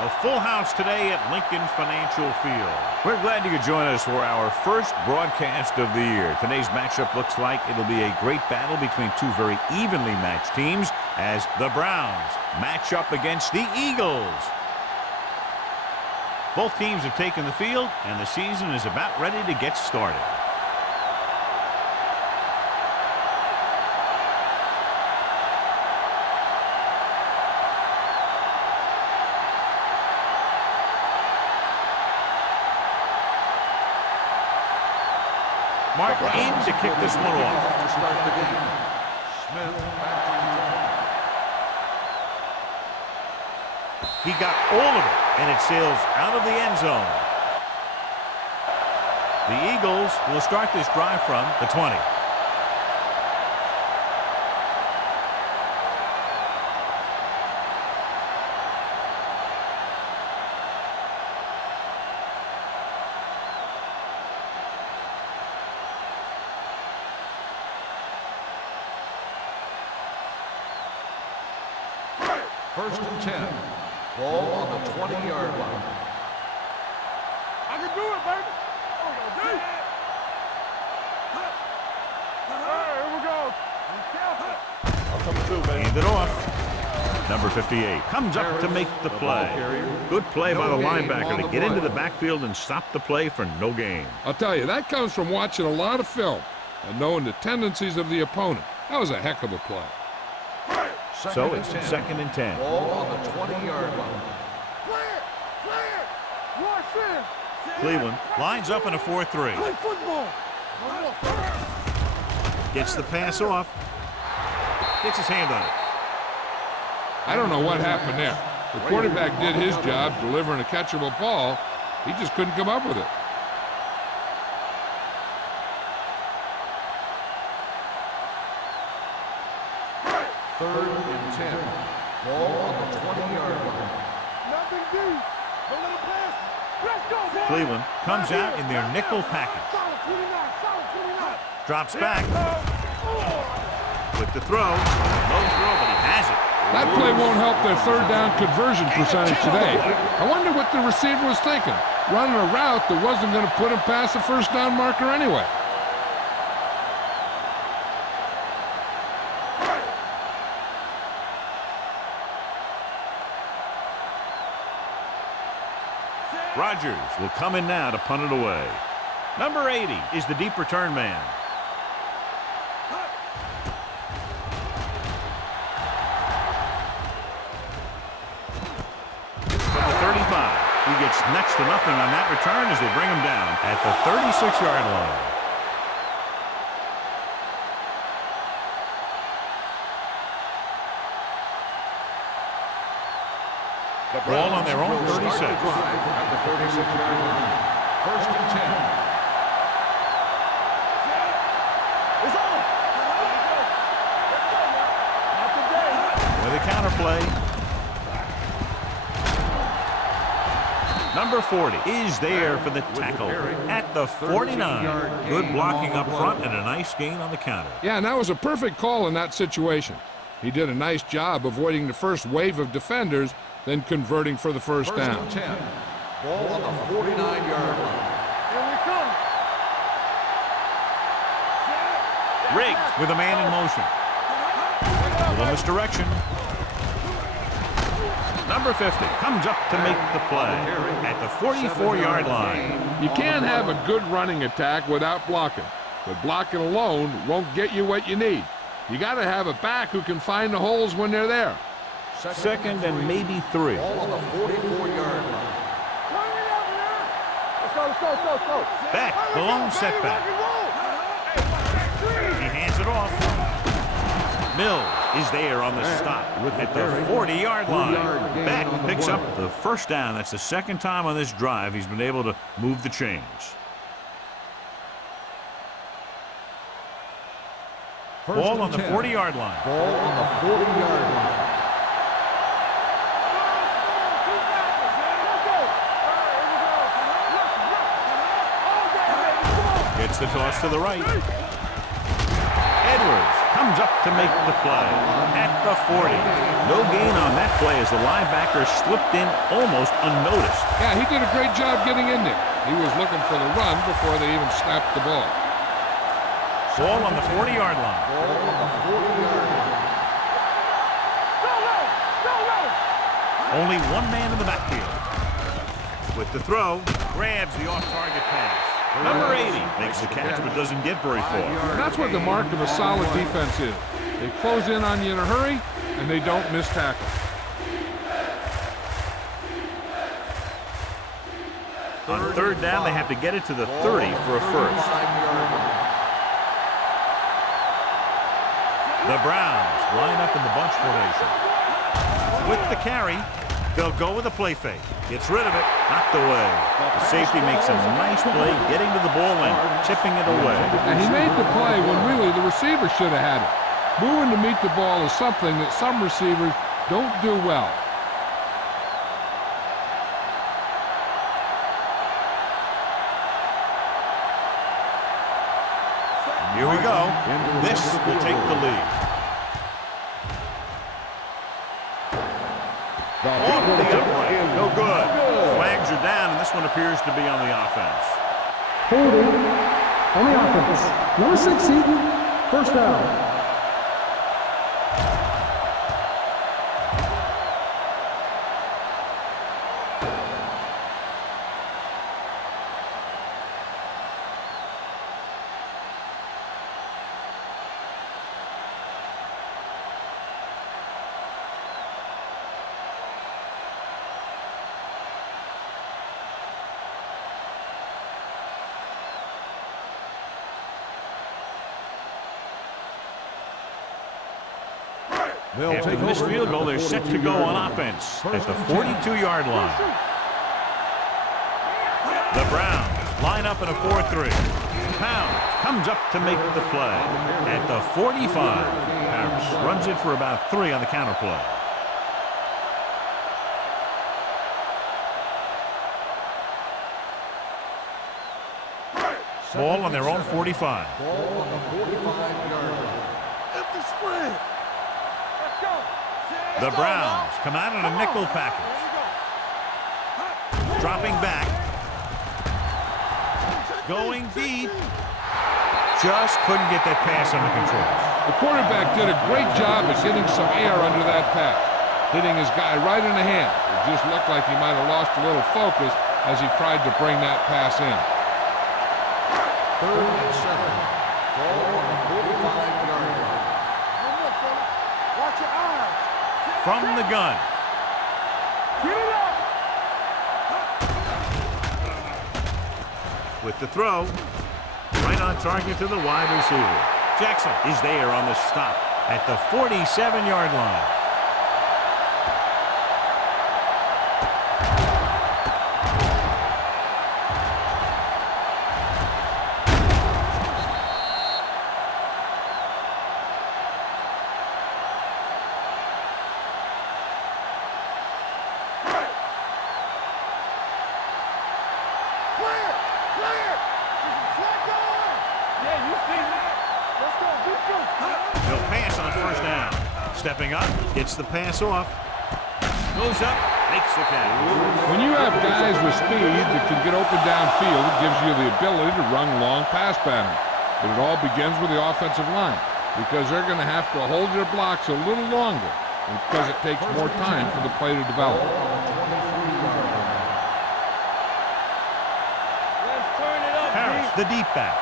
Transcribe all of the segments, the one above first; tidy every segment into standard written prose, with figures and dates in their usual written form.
A full house today at Lincoln Financial Field. We're glad you could join us for our first broadcast of the year. Today's matchup looks like it'll be a great battle between two very evenly matched teams as the Browns match up against the Eagles. Both teams have taken the field, and the season is about ready to get started. Martin in to kick this one off. To start the game. Smith He got all of it, and it sails out of the end zone. The Eagles will start this drive from the 20. First and 10. Ball on the 20-yard line. I can do it, baby. Here we go. I'll come through, baby. Hand it off. Number 58 comes up to make the play. Good play by the linebacker to get into the backfield and stop the play for no gain. I'll tell you, that comes from watching a lot of film and knowing the tendencies of the opponent. That was a heck of a play. So it's second and 10. Ball on the 20-yard line. Cleveland lines up in a 4-3. Play football. Gets the pass off. Gets his hand on it. I don't know what happened there. The quarterback did his job delivering a catchable ball. He just couldn't come up with it. Third and 10. Ball on the 20-yard line. Nothing deep. A little pass. Let's go, boy. Cleveland comes out in their nickel package. Solid 29. Solid 29. Drops back. With the throw. Low throw, but he has it. That play won't help their third down conversion percentage today. I wonder what the receiver was thinking. Running a route that wasn't going to put him past the first down marker anyway. Rodgers will come in now to punt it away. Number 80 is the deep return man. From the 35, he gets next to nothing on that return as they bring him down at the 36-yard line. The ball on their own 36. At the 36-yard line. First and 10. It's on. Not today. With a counter play. Number 40 is there for the tackle at the 49. Good blocking up front and a nice gain on the counter. Yeah, and that was a perfect call in that situation. He did a nice job avoiding the first wave of defenders, then converting for the first down. First and 10. Ball on the 49-yard line. Here we come. Riggs with a man in motion. A little misdirection. Number 50 comes up to make the play at the 44-yard line. You can't have a good running attack without blocking, but blocking alone won't get you what you need. You got to have a back who can find the holes when they're there. Second and maybe 3. Ball on the 44-yard line. Let's go. Back, the lone setback. He hands it off. Mills is there on the stop at the 40-yard line. Beck picks up the first down. That's the second time on this drive he's been able to move the chains. Ball on the 40-yard line. Ball on the 40-yard line. Gets the toss to the right. Edwards comes up to make the play at the 40. No gain on that play as the linebacker slipped in almost unnoticed. Yeah, he did a great job getting in there. He was looking for the run before they even snapped the ball. Ball on the 40-yard line. Ball on the 40-yard line. Only one man in the backfield. With the throw, grabs the off-target pass. Number 80 makes the catch but doesn't get very far. And that's what the mark of a solid defense is. They close in on you in a hurry, and they don't miss tackle. On third down, they have to get it to the 30 for a first. The Browns line up in the bunch formation. With the carry, they'll go with a play fake. Gets rid of it, knocked away. The safety makes a nice play, getting to the ball and tipping it away. And he made the play when really the receiver should have had it. Moving to meet the ball is something that some receivers don't do well. Here we go. This will take the lead. Off the upright. No good. Flags are down, and this one appears to be on the offense. Holding on the offense. Number 60, first down. After the missed field goal, they're set to go on offense at the 42-yard line. The Browns line up in a 4-3. Pounds comes up to make the play at the 45. Harris runs it for about 3 on the counter play. Ball on their own 45. Ball on the 45-yard line. Empty spread. Let's go. The Browns come out in a nickel package. Dropping back. Going deep. Just couldn't get that pass under control. The quarterback did a great job of getting some air under that pass, hitting his guy right in the hand. It just looked like he might have lost a little focus as he tried to bring that pass in. 3rd and 7. Ball on the 45-yard line. Watch your eyes. From the gun. Get it up. With the throw. Right on target to the wide receiver. Jackson is there on the stop at the 47-yard line. He'll pass on first down. Stepping up, gets the pass off. Goes up, makes the catch. When you have guys with speed that can get open downfield, it gives you the ability to run long pass patterns. But it all begins with the offensive line because they're going to have to hold their blocks a little longer because it takes more time for the play to develop. Let's turn it up, Harris, the deep back.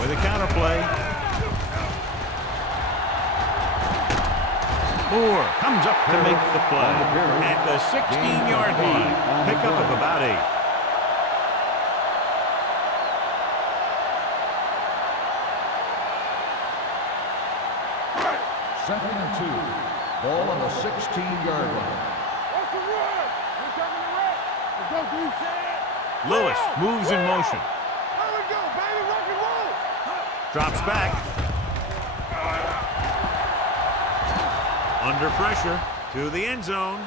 With a counter play. Moore comes up to make the play at the 16-yard line. Pickup of about 8. Second and 2. Ball on the 16-yard line. What's the run? We're coming to run. Let's go, dude. Lewis moves in motion. There we go, baby. Rock and roll. Drops back. Under pressure to the end zone.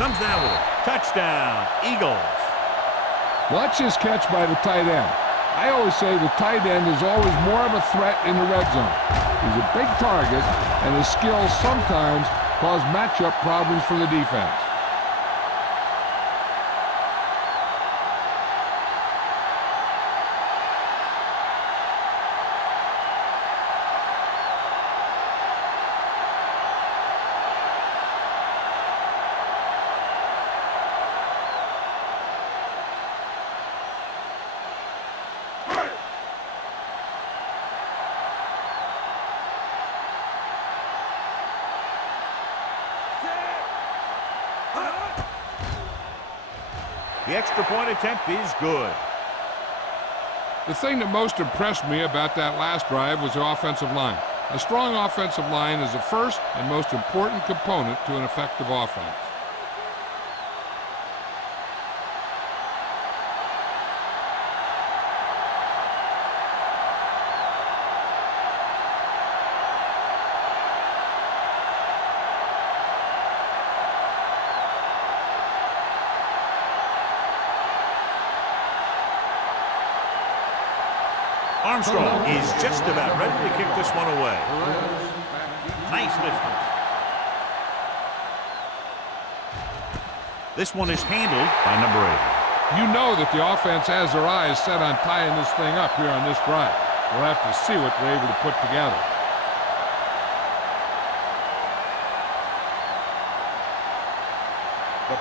Comes down with it. Touchdown, Eagles. Watch this catch by the tight end. I always say the tight end is always more of a threat in the red zone. He's a big target, and his skills sometimes cause matchup problems for the defense. The extra point attempt is good. The thing that most impressed me about that last drive was the offensive line. A strong offensive line is the first and most important component to an effective offense. Armstrong is just about ready to kick this one away. Nice distance. This one is handled by number 8. You know that the offense has their eyes set on tying this thing up here on this drive. We'll have to see what they're able to put together.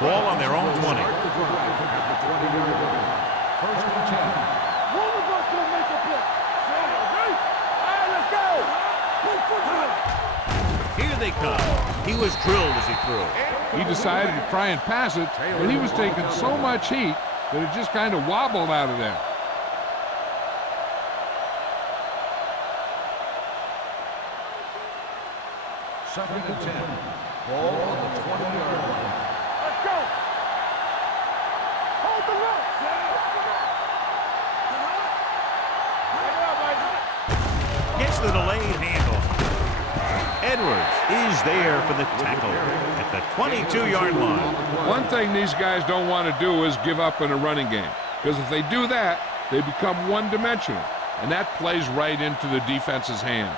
Ball on their own 20. First and 10. One of us gonna make a play. All right, let's go. Push football. Here they come. He was drilled as he threw. He decided to try and pass it, but he was taking so much heat that it just kind of wobbled out of there. Second and 10. Ball on the 20-yard line. Let's go. Hold the rope. Gets the delayed handle. Edwards is there for the tackle at the 22-yard line. One thing these guys don't want to do is give up in a running game, because if they do that, they become one-dimensional, and that plays right into the defense's hands.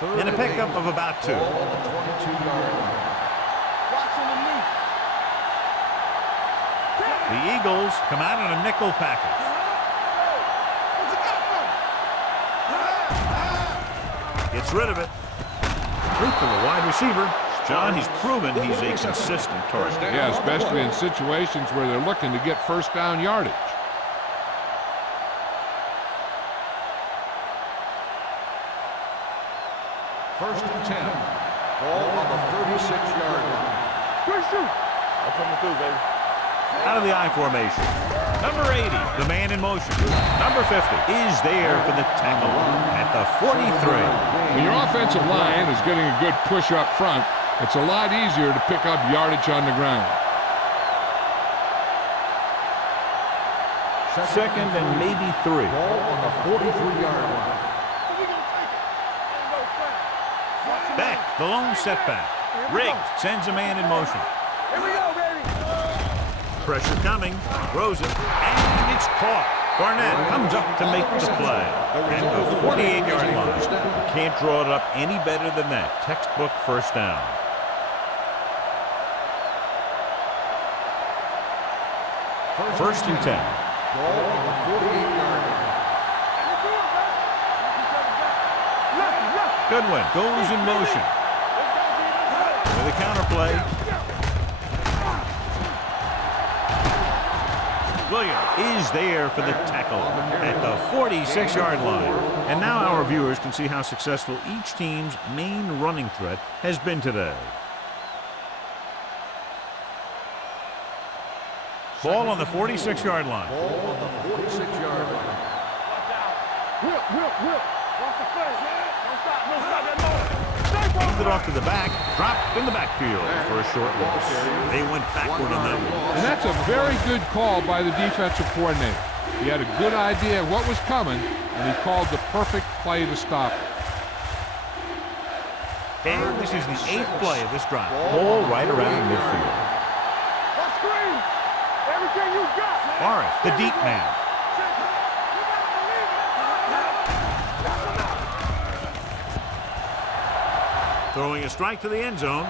And a pickup of about 2. Ball on the 22-yard line. Watching the knee. The Eagles come out in a nickel package. Gets rid of it. Complete to the wide receiver. John, he's proven he's a consistent target. Yeah, especially in situations where they're looking to get first down yardage. First and 10. Ball on the 36-yard line. Good shoot. I'm coming through, baby. Out of the I formation. Number 80, the man in motion. Number 50 is there for the tackle at the 43. When your offensive line is getting a good push up front, it's a lot easier to pick up yardage on the ground. Second and maybe 3. Ball on the 43-yard line. Beck, the lone setback. Riggs sends a man in motion. Here we go, baby. Pressure coming, throws it, and it's caught. Barnett comes up to make the play. And the 48-yard line. Can't draw it up any better than that. Textbook first down. First and 10. Ball on the 48-yard line. Goodwin goes in motion. With a counterplay. Williams is there for the tackle at the 46-yard line. And now our viewers can see how successful each team's main running threat has been today. Ball on the 46-yard line. Ball on the 46-yard line. Whip. Watch the face. Don't stop that moment. Handed it off to the back, dropped in the backfield for a short loss. They went backward on that one. And that's a very good call by the defensive coordinator. He had a good idea of what was coming, and he called the perfect play to stop it. And this is the 8th play of this drive. Ball right around midfield. everything you got. Morris, the deep man. Throwing a strike to the end zone.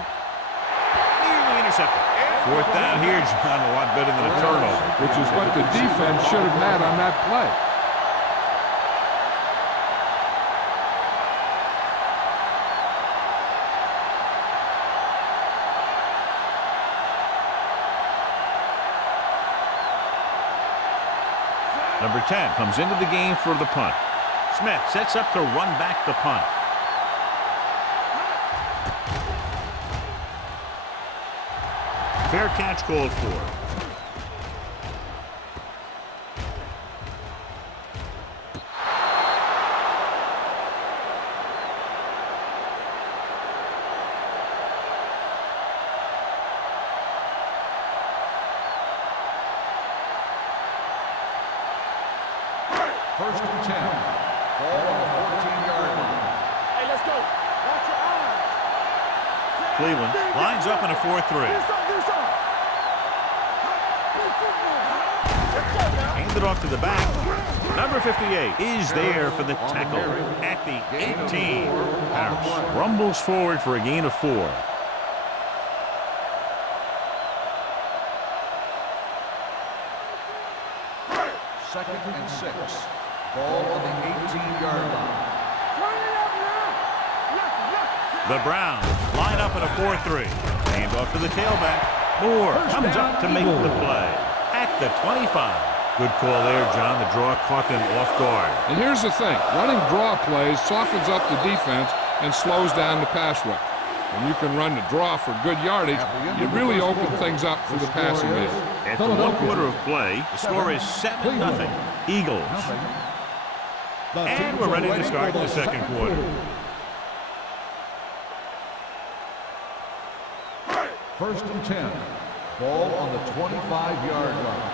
Nearly intercepted. Fourth down here, John, a lot better than a turnover. Which is what the defense should have had on that play. Number 10 comes into the game for the punt. Smith sets up to run back the punt. Fair catch called for. First and 10. Ball on the 14-yard line. Hey, let's go. Watch your eyes. Cleveland lines up in a 4-3. Do something. Big football. Let's go now. Handed off to the back. Number 58 is there for the tackle at the 18. Harris rumbles forward for a gain of 4. Second and 6. Ball on the 18-yard line. Turn it up now. Left. The Browns line up in a 4-3. Hand off to the tailback. Moore comes up to make the play at the 25. Good call there, John. The draw caught them off guard. And here's the thing. Running draw plays softens up the defense and slows down the pass rush. When you can run the draw for good yardage, you really open things up for the passing game. After 1 quarter of play, the score is 7-0. Eagles. And we're ready to start the second quarter. First and 10. Ball on the 25-yard line.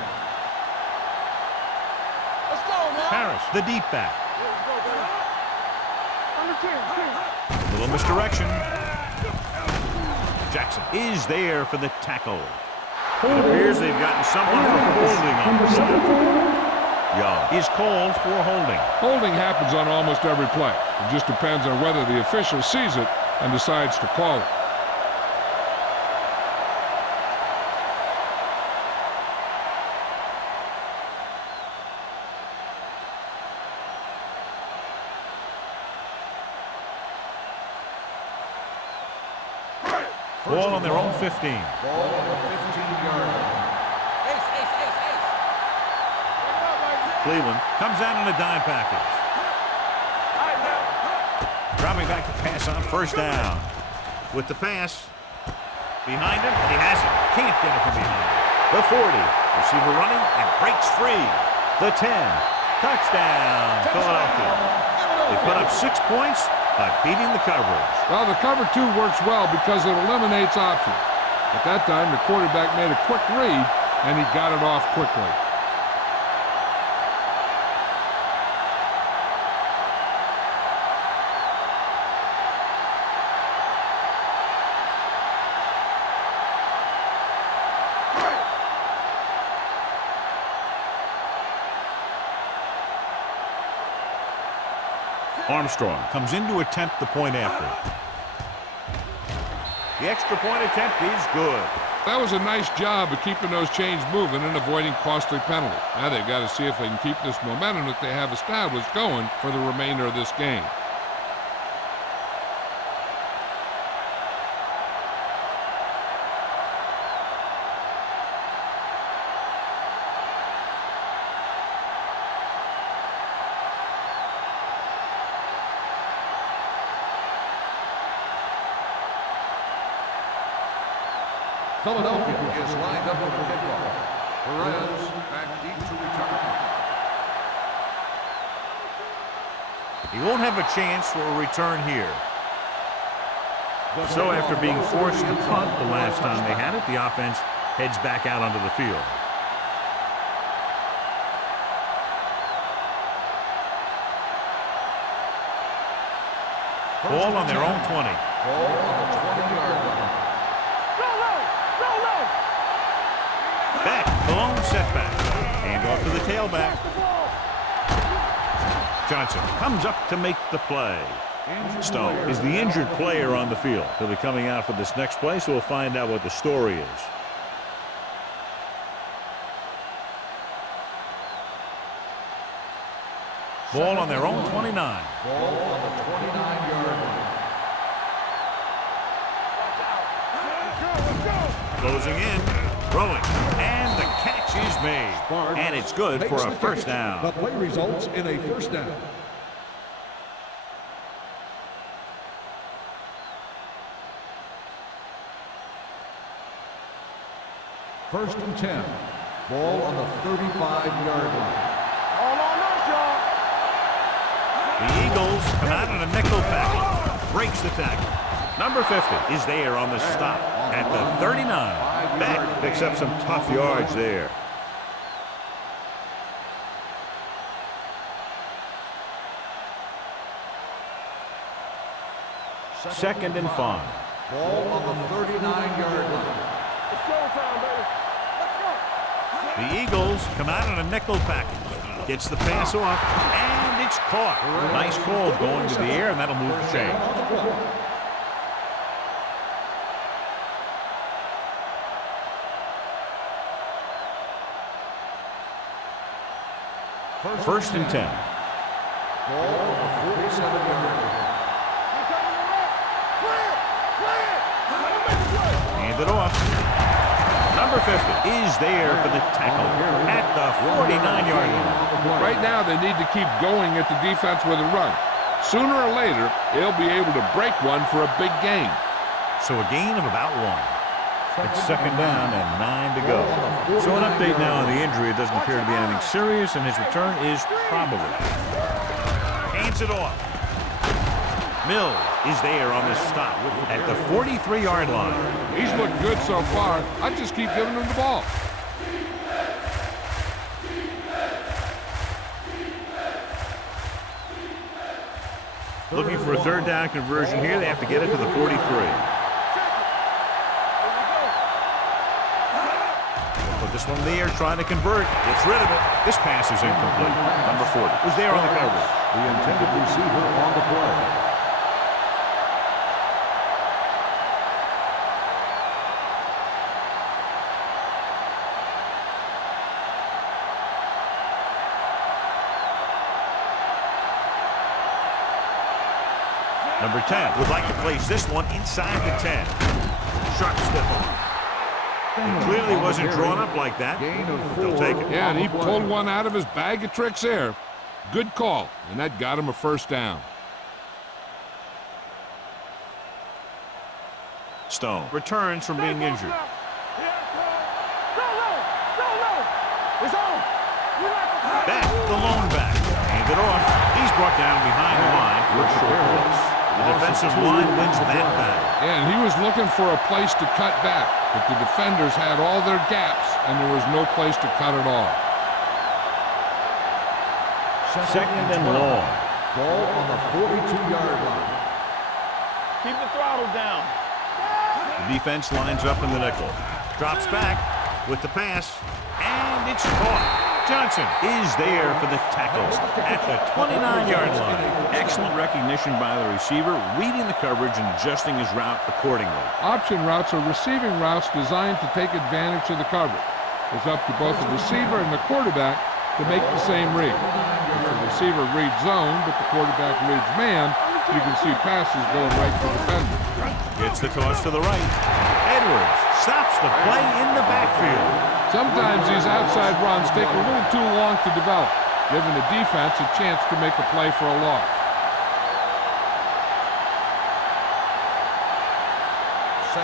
Let's go, man. Harris, the deep back. Under 10. Little misdirection. Jackson is there for the tackle. It appears they've gotten someone for holding on the ball. Young is called for holding. Holding happens on almost every play. It just depends on whether the official sees it and decides to call it. Ball on their own 15. Ball on the 15-yard line. Cleveland comes out on a dime package. Dropping back to pass on first down. With the pass. Behind him, and he has it. Can't get it from behind. The 40. Receiver running and breaks free. The 10. Touchdown, Philadelphia. They put up 6 points by beating the coverage. Well, the cover 2 works well because it eliminates options. At that time, the quarterback made a quick read, and he got it off quickly. Armstrong comes in to attempt the point after. The extra point attempt is good. That was a nice job of keeping those chains moving and avoiding costly penalties. Now they've got to see if they can keep this momentum that they have established going for the remainder of this game. Philadelphia is lined up for the kickoff. Perez back deep to return. He won't have a chance for a return here. So after being forced to punt the last time they had it, the offense heads back out onto the field. Ball on their own 20. Ball on the 20-yard line. Back, along some setback. Hand off to the tailback. Johnson comes up to make the play. Stone is the injured player on the field. He'll be coming out for this next play, so we'll find out what the story is. Ball on their own 29. Ball on the 29-yard line. Closing in, throwing, and the catch is made. And it's good for a first down. The play results in a first down. First and 10. Ball on the 35-yard line. The Eagles come out in a nickel package. Breaks the tackle. Number 50 is there on the stop at the 39. Beck picks up some tough yards there. Second and 5. Ball on the 39-yard line. The Eagles come out in a nickel package. Gets the pass off, and it's caught. Nice call going to the air, and that'll move the chain. First and 10. Ball on the 47-yard line. Hand it off. Number 50 is there for the tackle at the 49-yard line. Right now, they need to keep going at the defense with a run. Sooner or later, they'll be able to break one for a big gain. So a gain of about 1. It's second down and 9 to go. So an update now on the injury. It doesn't appear to be anything serious, and his return is probable. Hands it off. Mills is there on the stop at the 43-yard line. He's looked good so far. I just keep giving him the ball. Looking for a third down conversion here. They have to get it to the 43. Put this one in the air, trying to convert. Gets rid of it. This pass is incomplete. Number 40 was there on the coverage. The intended receiver on the play. Number 10 would like to place this one inside the 10. Sharp step on. It clearly wasn't drawn up like that. They'll take it. Yeah, and he pulled one out of his bag of tricks there. Good call, and that got him a first down. Stone returns from being injured. Back, the lone back. Hand it off. He's brought down behind the line for a short loss. The defensive line wins that battle. And he was looking for a place to cut back, but the defenders had all their gaps, and there was no place to cut it off. Second and long. Ball on the 42-yard line. Keep the throttle down. The defense lines up in the nickel. Drops back with the pass, and it's caught. Johnson is there for the tackles at the 29-yard line. Excellent recognition by the receiver, reading the coverage and adjusting his route accordingly. Option routes are receiving routes designed to take advantage of the coverage. It's up to both the receiver and the quarterback to make the same read. If the receiver reads zone, but the quarterback reads man, you can see passes going right to the defender. Gets the toss to the right. Edwards stops the play in the backfield. Sometimes these outside runs take a little too long to develop, giving the defense a chance to make a play for a loss.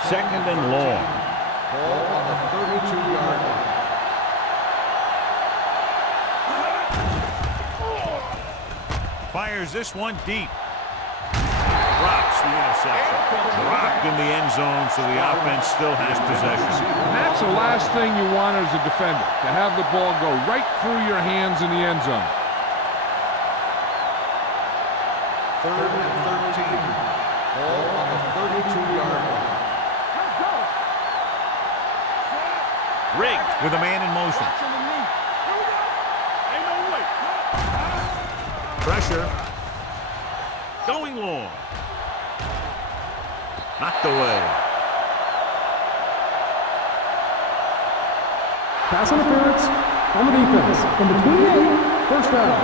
Second and long. Ball on the 32-yard line. Fires this one deep. Drops the interception. Dropped in the end zone, so the offense still has possession. And that's the last thing you want as a defender, to have the ball go right through your hands in the end zone. Third and 13. Ball on the 32-yard line. Riggs with a man in motion. Watch underneath. Here we go. Ain't no way. Pressure. Going long. Knocked away. Pass interference on the defense. Number 28, first down.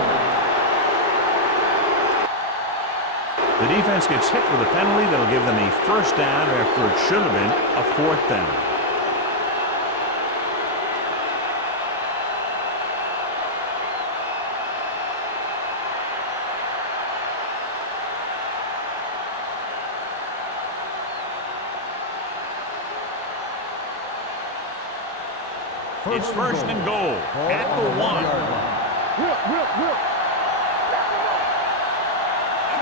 The defense gets hit with a penalty that'll give them a first down after it should have been a fourth down. It's first and goal at the 1. Whip.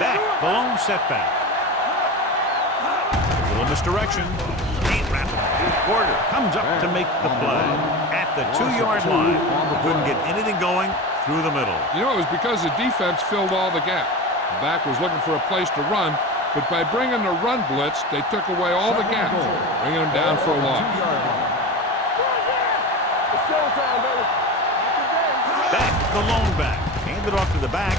Back, the lone setback. A little misdirection. Ain't wrapping it. Porter comes up to make the play. At the 2-yard line, couldn't get anything going through the middle. You know, it was because the defense filled all the gap. The back was looking for a place to run, but by bringing the run blitz, they took away all the gaps, bringing them down for a loss. It's showtime, baby. Back, the lone back. Handed off to the back.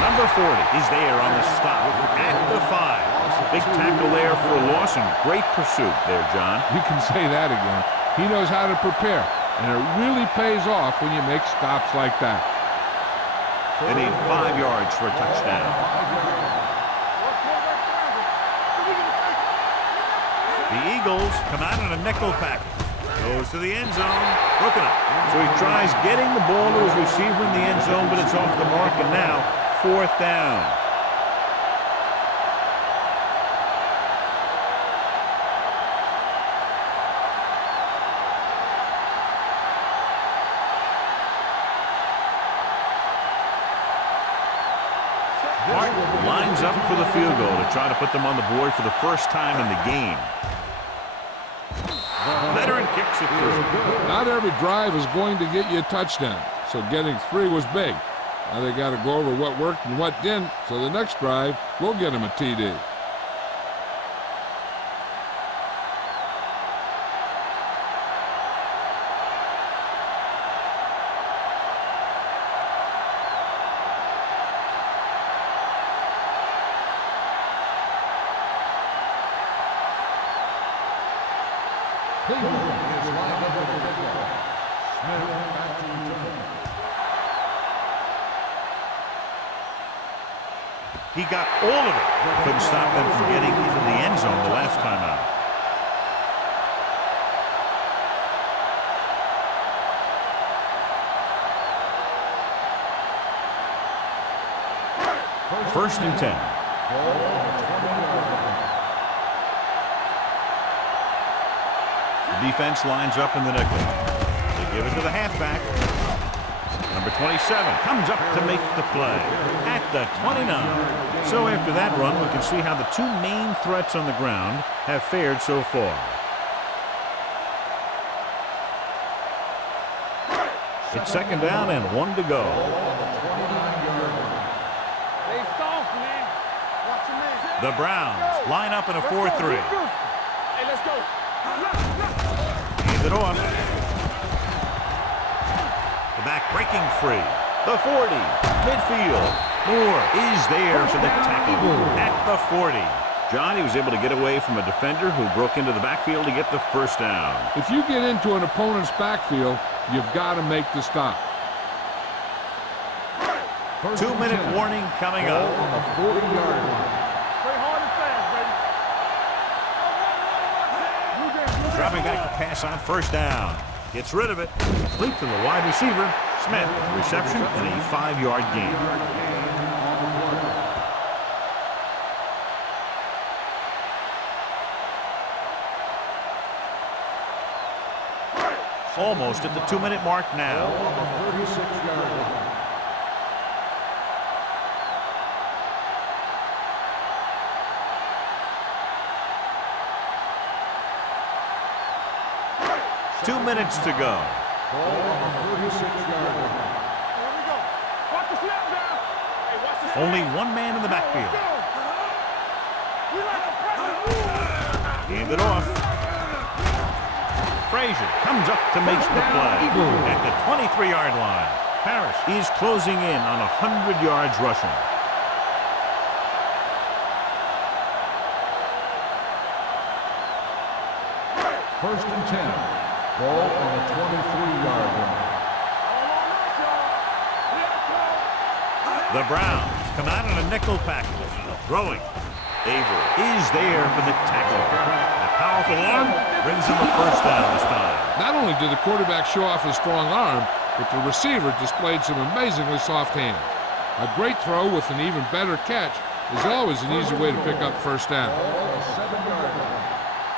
Number 40 is there on the stop at the 5. Big tackle there for Lawson. Great pursuit there, John. You can say that again. He knows how to prepare, and it really pays off when you make stops like that. They need 5 yards for a touchdown. The Eagles come out in a nickel package. Goes to the end zone. Broken up. So he tries getting the ball to his receiver in the end zone, but it's off the mark, and now fourth down. Martin lines up for the field goal to try to put them on the board for the first time in the game. Veteran kicks it through. Not every drive is going to get you a touchdown, so getting 3 was big. Now they got to go over what worked and what didn't, so the next drive will get him a TD. He got all of it. Couldn't stop them from getting into the end zone the last time out. First and 10. The defense lines up in the nickel. They give it to the halfback. Number 27 comes up to make the play at the 29. So after that run, we can see how the 2 main threats on the ground have fared so far. It's second down and 1 to go. They soft, man. Watch your man. The Browns line up in a 4-3. Hey, let's go. Hand it off. The back breaking free. The 40. Midfield. Moore is there for the tackle at the 40. John, he was able to get away from a defender who broke into the backfield to get the first down. If you get into an opponent's backfield, you've got to make the stop. 2-minute warning coming up. Play hard and fast, baby. Dropping back to pass on first down. Gets rid of it. Complete to the wide receiver. Smith, reception and a 5-yard gain. Almost at the 2-minute mark now. 36-yard line. Two minutes to go. Ball on the 36-yard line. Here we go. Watch the snap now. Hey, watch the snap. Only one man in the backfield. We like to press the move. Hand it off. Frazier comes up to make the play at the 23-yard line. Harris is closing in on 100 yards rushing. First and 10. Ball on the 23-yard line. The Browns come out in a nickel package. Throwing. Avery is there for the tackle. A powerful arm brings him a first down this time. Not only did the quarterback show off his strong arm, but the receiver displayed some amazingly soft hands. A great throw with an even better catch is always an easy way to pick up first down.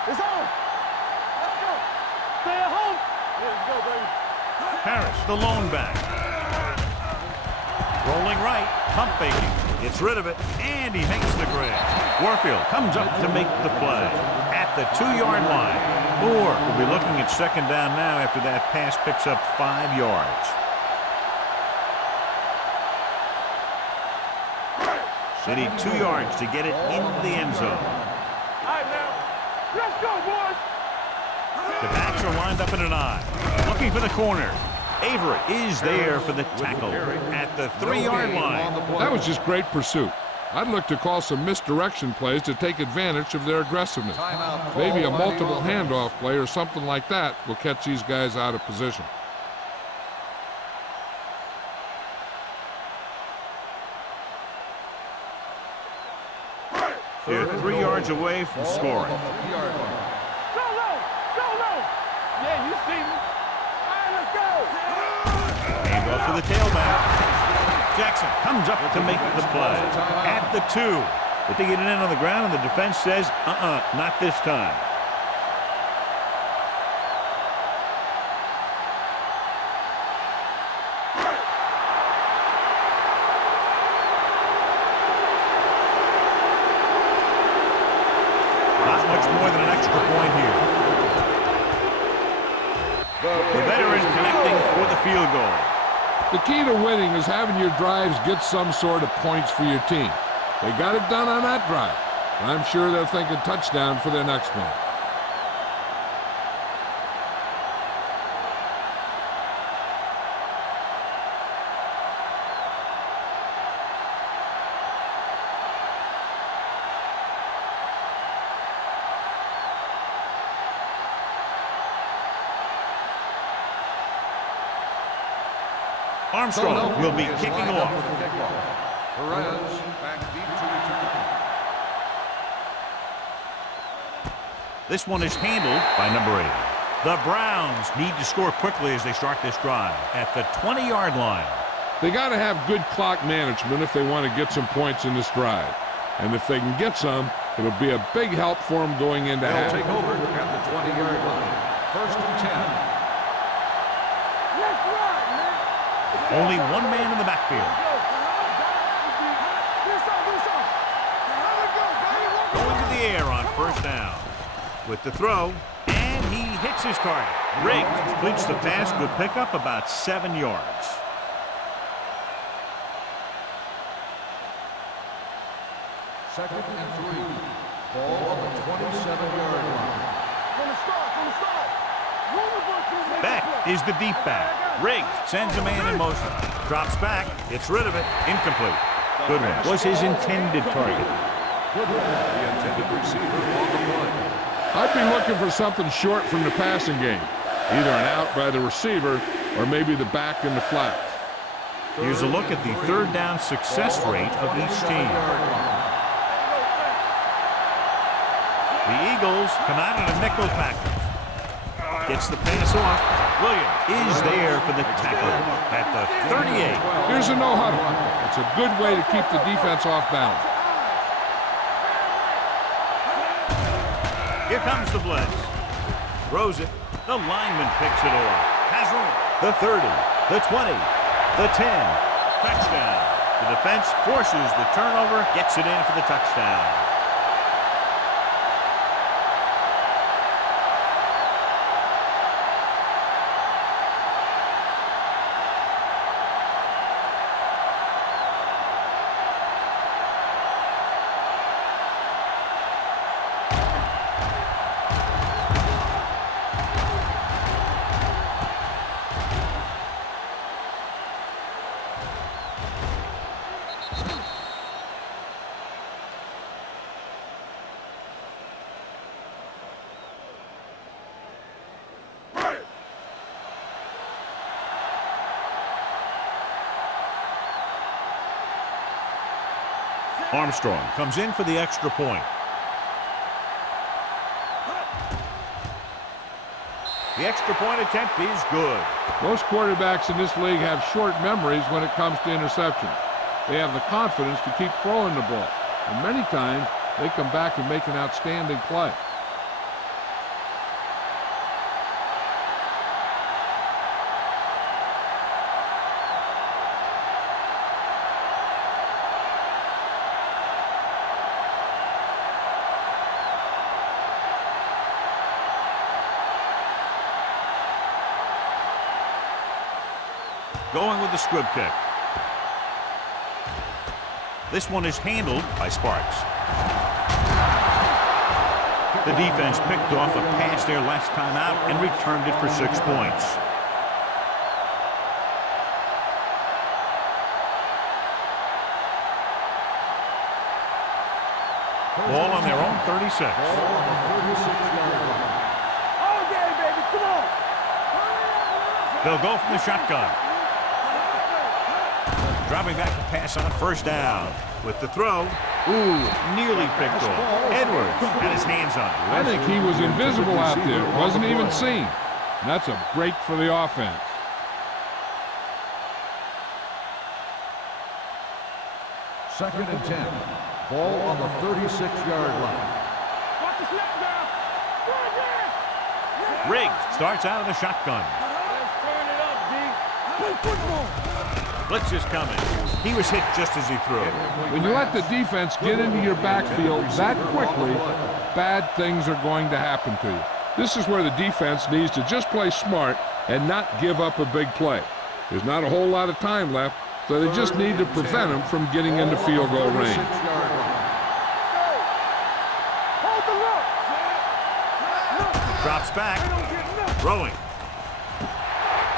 It's on. Let's go. Stay at home. Let's go, baby. Harris, the lone back. Rolling right, pump faking. Gets rid of it, and he makes the grab. Warfield comes up to make the play at the 2-yard line. Moore will be looking at second down now after that pass picks up 5 yards. They need 2 yards to get it into the end zone. All right, now. Let's go, boys. The backs are lined up in an I. Looking for the corner. Avery is there for the tackle at the 3-yard line. That was just great pursuit. I'd look to call some misdirection plays to take advantage of their aggressiveness. Maybe a multiple handoff play or something like that will catch these guys out of position. They're 3 yards away from scoring. Go low. Go low. Yeah, you see me. All right, let's go. Hand off to the tailback. Jackson comes up to make the play at the 2. But they get it in on the ground, and the defense says, not this time. Not much more than an extra point here. The veteran connecting for the field goal. The key to winning is having your drives get some sort of points for your team. They got it done on that drive. And I'm sure they're thinking touchdown for their next one. Armstrong will be kicking off. Perez back deep to return. This one is handled by number 8. The Browns need to score quickly as they start this drive at the 20-yard line. They got to have good clock management if they want to get some points in this drive. And if they can get some, it'll be a big help for them going into half. They'll take over at the 20-yard line. First and 10. Only one man in the backfield. Going to the air on first down. With the throw, and he hits his target. Riggs completes the pass, good pickup, about 7 yards. Second and 3. Ball on the 27-yard line. From the start. Beck is the deep back. Riggs sends a man in motion. Drops back, gets rid of it, incomplete. Goodwin was his intended target. Goodwin, the intended receiver on the play. I'd be looking for something short from the passing game. Either an out by the receiver or maybe the back in the flat. Here's a look at the third down success rate of each team. The Eagles come out in a nickel package. Gets the pass off. Williams is there for the tackle at the 38. Here's a no-huddle. It's a good way to keep the defense off balance. Here comes the blitz. Throws it. The lineman picks it off. Has room. The 30. The 20. The 10. Touchdown. The defense forces the turnover. Gets it in for the touchdown. Armstrong comes in for the extra point. The extra point attempt is good. Most quarterbacks in this league have short memories when it comes to interceptions. They have the confidence to keep throwing the ball, and many times they come back and make an outstanding play. Going with the squib kick. This one is handled by Sparks. The defense picked off a pass there last time out and returned it for 6 points. Ball on their own 36. All day, baby. Come on. They'll go from the shotgun. Dropping back to pass on first down. With the throw. Ooh, nearly picked off. Edwards had his hands on it. I think he was invisible out there. Wasn't even seen. And that's a break for the offense. Second and 10. Ball on the 36-yard line. Watch the snap down. Riggs starts out of the shotgun. Let's turn it up, D. Play football. Blitz is coming. He was hit just as he threw. When you let the defense get into your backfield that quickly, bad things are going to happen to you. This is where the defense needs to just play smart and not give up a big play. There's not a whole lot of time left, so they just need to prevent them from getting into field goal range. Hold the look. Drops back. Throwing.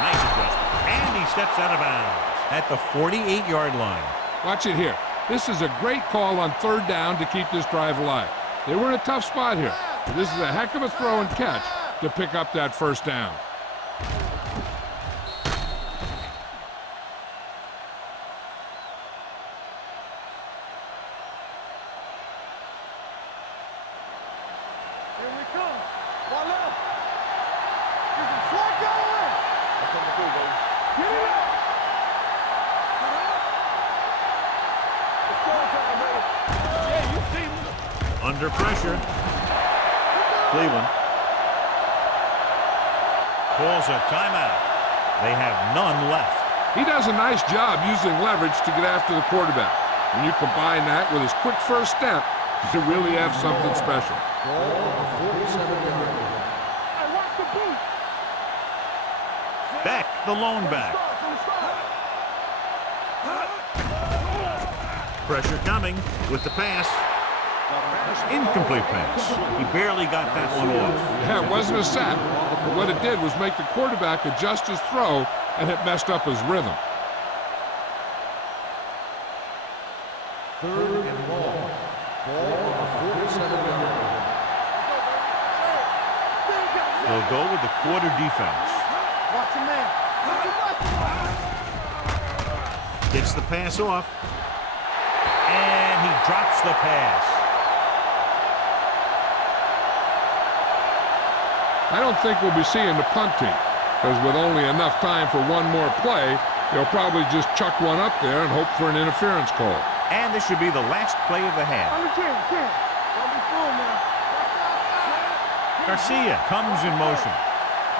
Nice adjustment. And he steps out of bounds at the 48-yard line. Watch it here. This is a great call on third down to keep this drive alive. They were in a tough spot here, but this is a heck of a throw and catch to pick up that first down. Here we come. One left. This is short going. That's on the field, baby. Get it up. It's showtime, baby. Yeah, you see me. Under pressure. Cleveland calls a timeout. They have none left. He does a nice job using leverage to get after the quarterback. When you combine that with his quick first step, you really have something special. Ball on the 47-yard line. I watch the boot. Beck, the lone back. Pressure coming with the pass. Incomplete pass. He barely got that one off. Yeah, it wasn't a sack, but what it did was make the quarterback adjust his throw, and it messed up his rhythm. Third and long. Ball on the 47-yard line. They'll go with the quarter defense. Watch your man. Gets the pass off. And he drops the pass. I don't think we'll be seeing the punt team, because with only enough time for one more play, they'll probably just chuck one up there and hope for an interference call. And this should be the last play of the half. On the chin. Don't be fooled now. Garcia comes in motion.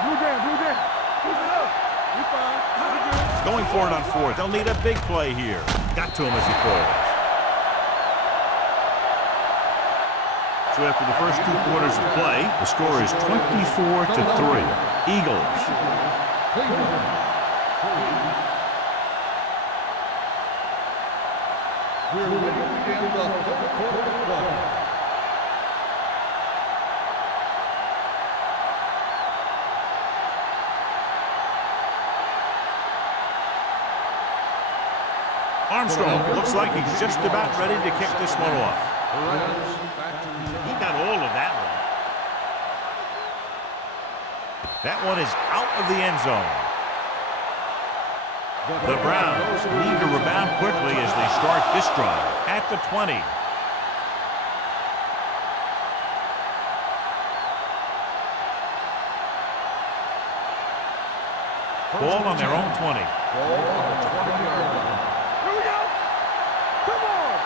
Blue down. Keep it up. We fine. We good. Going for it on fourth. They'll need a big play here. Got to him as he falls. So after the first 2 quarters of play, the score is 24-3. Eagles. We're ready to begin the third quarter of play. Armstrong looks like he's just about ready to kick this one off. He got all of that one. That one is out of the end zone. The Browns need to rebound quickly as they start this drive at the 20. Ball on their own 20. Ball on the 20-yard line. Here we go. Come on.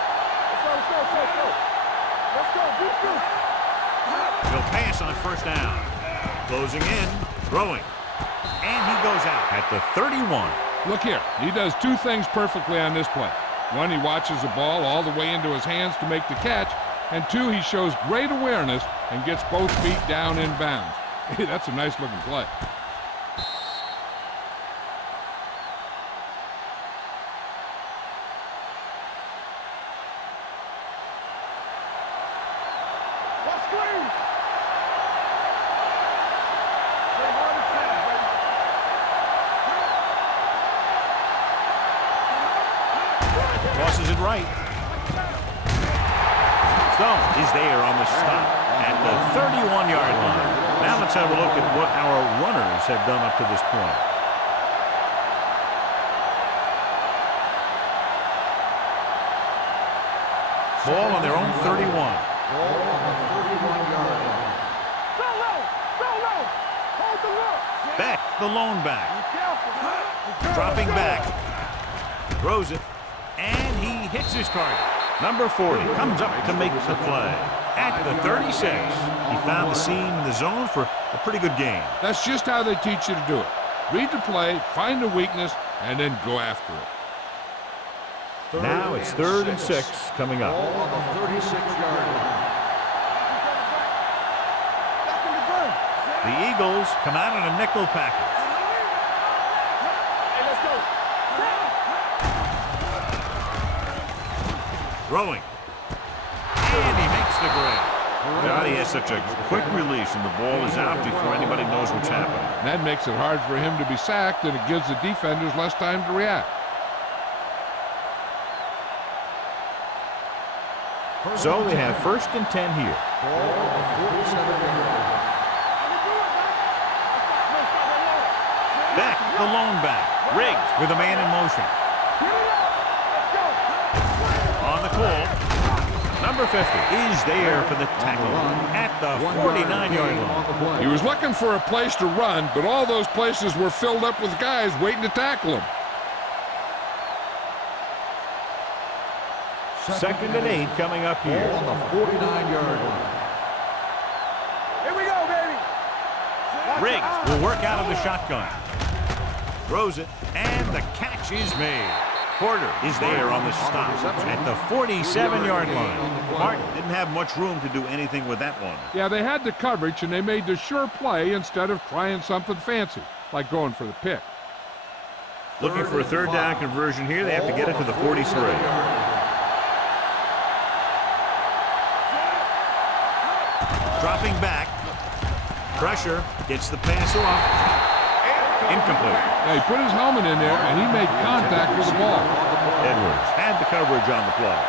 Let's go. Let's go. Let's go. He'll pass on first down. Closing in, throwing. And he goes out at the 31. Look here, he does two things perfectly on this play. One, he watches the ball all the way into his hands to make the catch. And two, he shows great awareness and gets both feet down in bounds. Hey, that's a nice looking play. Let's screen. Tosses it right. Stone is there on the stop at the 31-yard line. Now let's have a look at what our runners have done up to this point. Ball on their own 31. Ball on the 31-yard line. So low. Hold the look. Beck, the lone back. Be careful. Dropping back. Throws it. And he hits his target. Number 40 comes up to make the play. At the 36, he found the seam in the zone for a pretty good game. That's just how they teach you to do it. Read the play, find the weakness, and then go after it. Now it's 3rd and 6 coming up. Ball on the 36-yard line. Back in the game. The Eagles come out in a nickel package. Hey, let's go. Throwing. And he makes the grab. God, he has such a quick release, and the ball is out before anybody knows what's happening. That makes it hard for him to be sacked, and it gives the defenders less time to react. So they have 1st and 10 here. Ball on the 47-yard line. Beck, the lone back. Riggs with a man in motion. On the call. Number 50 is there for the tackle at the 49-yard line. He was looking for a place to run, but all those places were filled up with guys waiting to tackle him. 2nd and 8 coming up here. Ball on the 49-yard line. Here we go, baby. Riggs will work out of the shotgun. Throws it, and the catch is made. Porter is there on the stop at the 47-yard line. Martin didn't have much room to do anything with that one. Yeah, they had the coverage, and they made the sure play instead of trying something fancy, like going for the pick. Looking for a 3rd down conversion here. They have to get it to the 43. Dropping back. Pressure. Gets the pass off. Incomplete. Yeah, he put his helmet in there, and he made contact with the ball. Edwards had the coverage on the play.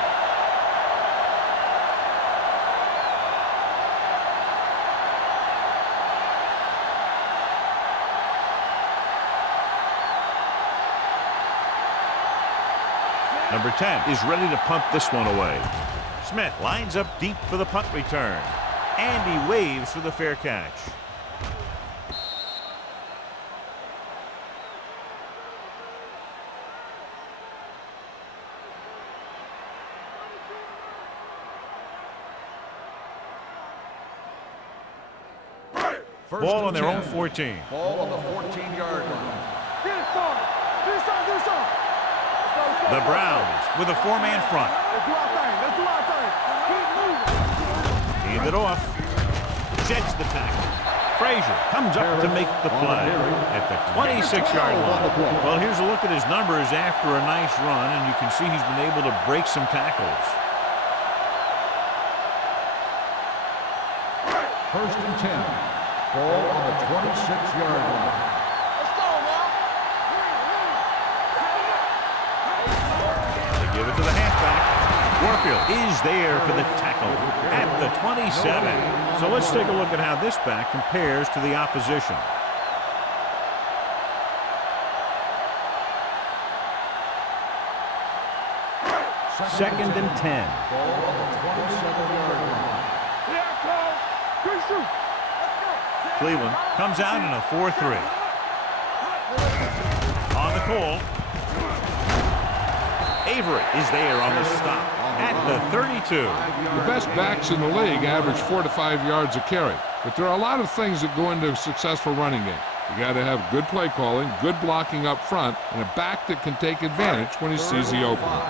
Number 10 is ready to punt this one away. Smith lines up deep for the punt return. And he waves for the fair catch. Ball on their own 14. Ball on the 14-yard line. Get it, son. Do something. The Browns with a 4-man front. Let's do our thing. Keep moving. Hand it off. Sheds the tackle. Frazier comes up to make the play at the 26-yard line. Well, here's a look at his numbers after a nice run, and you can see he's been able to break some tackles. 1st and 10. Ball on the 26-yard line. Let's go, man. They give it to the halfback. Warfield is there for the tackle at the 27. So let's take a look at how this back compares to the opposition. 2nd and 10. Ball on the 27-yard line. Cleveland comes out in a 4-3. On the call. Avery is there on the stop at the 32. The best backs in the league average 4 to 5 yards a carry. But there are a lot of things that go into a successful running game. You got to have good play calling, good blocking up front, and a back that can take advantage when he sees the opening.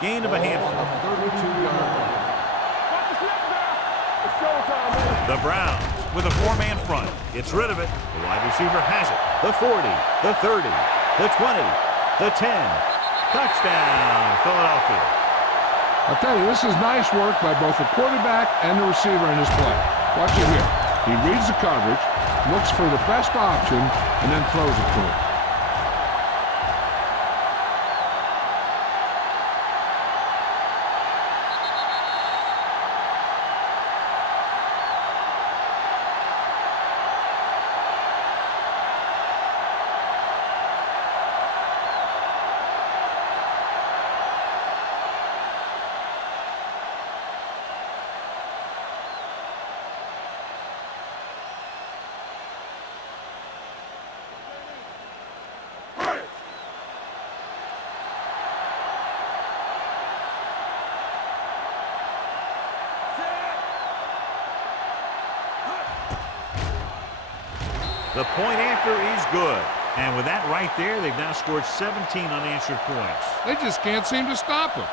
Gain of a handful. 32-yard line. The Browns with a 4-man front. Gets rid of it. The wide receiver has it. The 40, the 30, the 20, the 10. Touchdown, Philadelphia. I'll tell you, this is nice work by both the quarterback and the receiver in his play. Watch it here. He reads the coverage, looks for the best option, and then throws it to him. The point after is good. And with that right there, they've now scored 17 unanswered points. They just can't seem to stop him.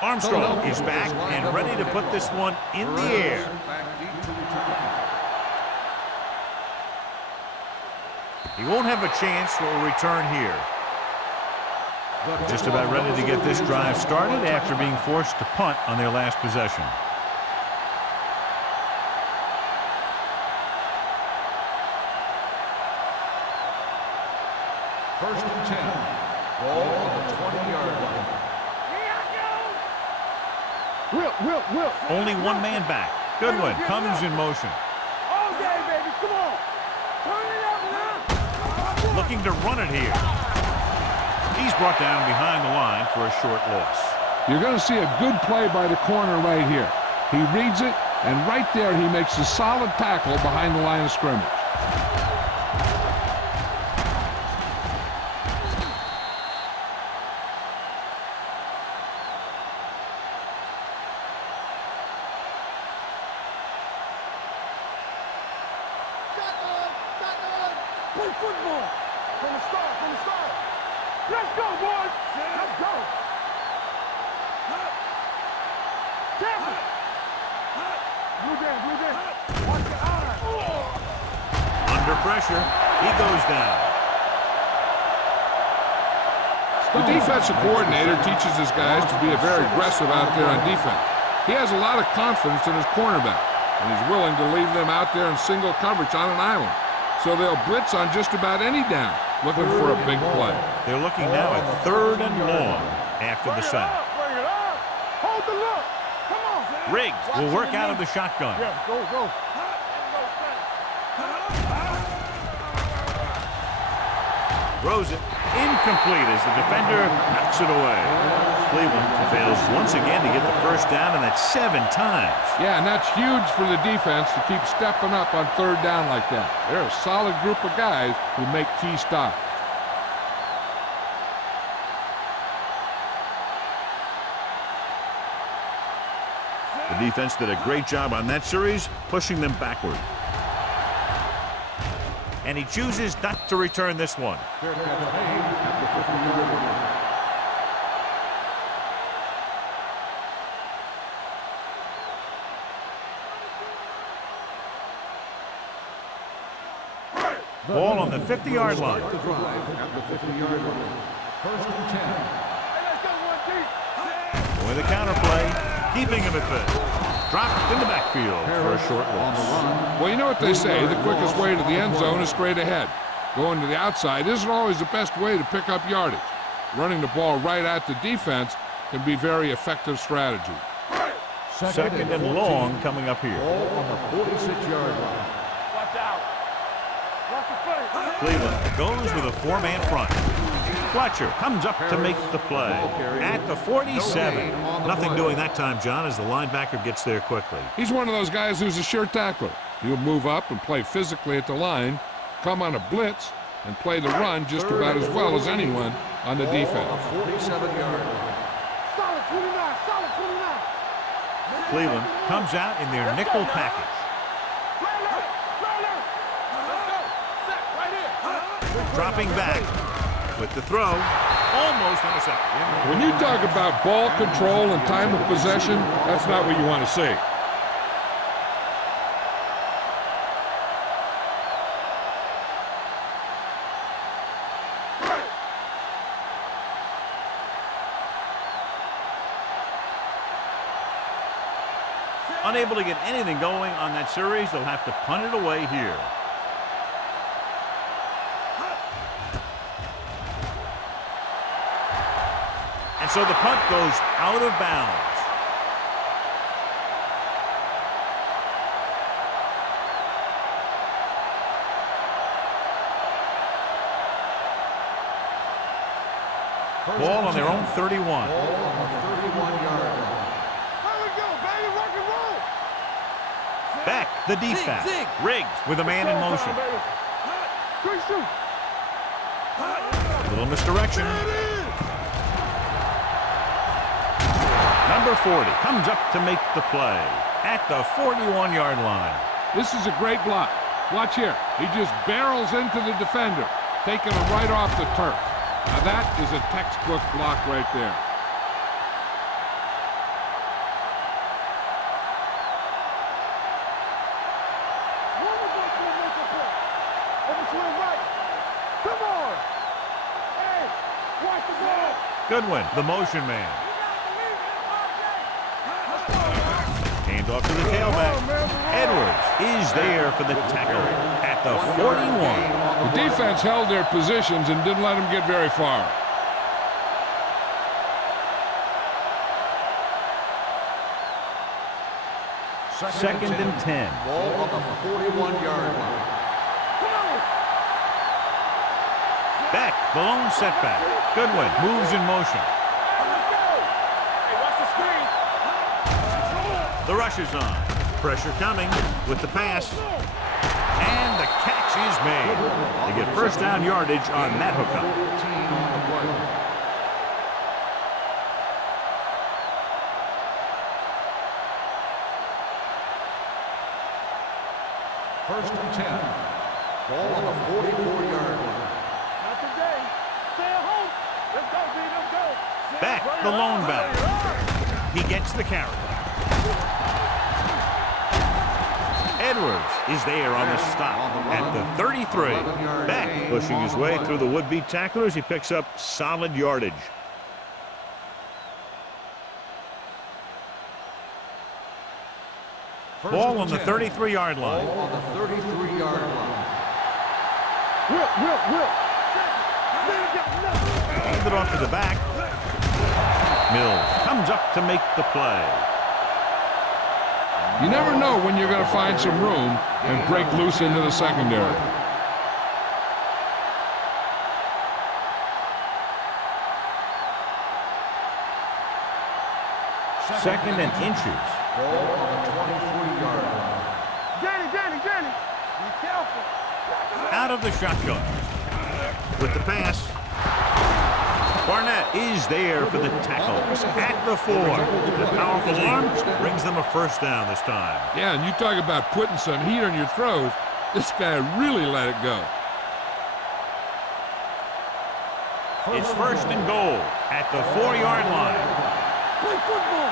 Armstrong is back and ready to put this one in the air. He won't have a chance for a return here. Just about ready to get this drive started after being forced to punt on their last possession. First and 10. Ball on the 20-yard line. Whip. Only one man back. Goodwin comes in motion. All day, baby. Come on. Turn it up now. Looking to run it here. He's brought down behind the line for a short loss. You're going to see a good play by the corner right here. He reads it, and right there he makes a solid tackle behind the line of scrimmage. Play football. From the start. Let's go, boys. Let's go. Tackle. Blue down. Watch your eye. Under pressure, he goes down. The defensive coordinator teaches his guys to be very aggressive out there on defense. He has a lot of confidence in his cornerback, and he's willing to leave them out there in single coverage on an island. So they'll blitz on just about any down, looking for a big play. They're looking now at 3rd and long after the sack. Bring it up. Hold the look. Come on. Riggs will work out of the shotgun. Yeah, go. Throws it incomplete as the defender knocks it away. Cleveland fails once again to get the first down, and that's 7 times. Yeah, and that's huge for the defense to keep stepping up on 3rd down like that. They're a solid group of guys who make key stops. The defense did a great job on that series, pushing them backward. And he chooses not to return this one. Fair catch made at the 50-yard line. Ball on the 50-yard line. Start the drive at the 50-yard line. First and 10. With a counterplay, keeping him at bay. Dropped in the backfield for a short loss. Well, you know what they say, the quickest way to the end zone is straight ahead. Going to the outside isn't always the best way to pick up yardage. Running the ball right at the defense can be very effective strategy. Second and long coming up here. Ball on the 46-yard line. Watch out. Watch the face. Cleveland goes with a four-man front. Fletcher comes up to make the play at the 47. Nothing doing that time, John, as the linebacker gets there quickly. He's one of those guys who's a sure tackler. He'll move up and play physically at the line, come on a blitz, and play the run just about as well as anyone on the defense. 47-yard line. Solid 29. Solid 29. Cleveland comes out in their nickel package. Dropping back with the throw, almost intercepted. When you talk about ball control and time of possession, that's not what you want to see. Unable to get anything going on that series, they'll have to punt it away here. And so the punt goes out of bounds. Ball on their own 31. Ball on the 31-yard line. There we go, baby. Rock and roll. Back, the defense. Riggs with a man in motion. Quick shoot. Little misdirection. Number 40 comes up to make the play at the 41-yard line. This is a great block. Watch here. He just barrels into the defender, taking him right off the turf. Now that is a textbook block right there. Come on. Hey, watch the ball. Goodwin, the motion man. Hand off to the tailback. Edwards is there for the tackle at the 41. The defense held their positions and didn't let them get very far. Second and 10. Ball on the 41-yard line. Back, the lone setback. Goodwin moves in motion. The rush is on. Pressure coming with the pass. And the catch is made. They get first down yardage on that hookup. 14 on the play. First and 10. Ball on the 44-yard line. Not today. Stay at home. Let's go, B. Let's go. Back, the lone back. He gets the carry. Edwards is there on the stop at the 33. Back pushing his way through the would-be tacklers. He picks up solid yardage. Ball on the 33-yard line. Ball on the 33-yard line. Whip. Hand it off to the back. Mills comes up to make the play. You never know when you're going to find some room and break loose into the secondary. Second and inches. Ball on the 23-yard line. Danny. Be careful. Out of the shotgun. With the pass. Barnett is there for the tackle at the 4. The powerful arm brings them a first down this time. Yeah, and you talk about putting some heat on your throws. This guy really let it go. It's first and goal at the 4-yard line. Play football.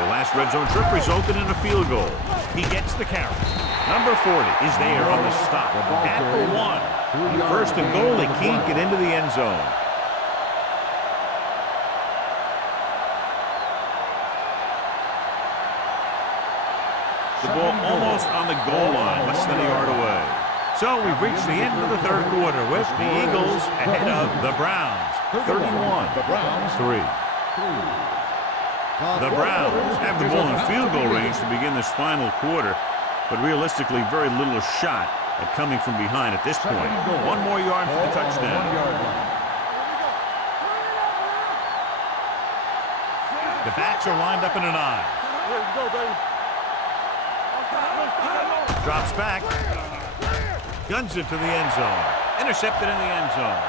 The last red zone trip resulted in a field goal. He gets the carry. Number 40 is there on the stop at the 1. First and goal, they can't get into the end zone. The ball almost on the goal line, less than a yard away. So we've reached the end of the third quarter with the Eagles ahead of the Browns, 31-3. The Browns have the ball in field goal range to begin this final quarter, but realistically very little shot at coming from behind at this point. 1 more yard for the touchdown. The backs are lined up in an I. Let's go, baby. Drops back. Guns it to the end zone. Intercepted in the end zone.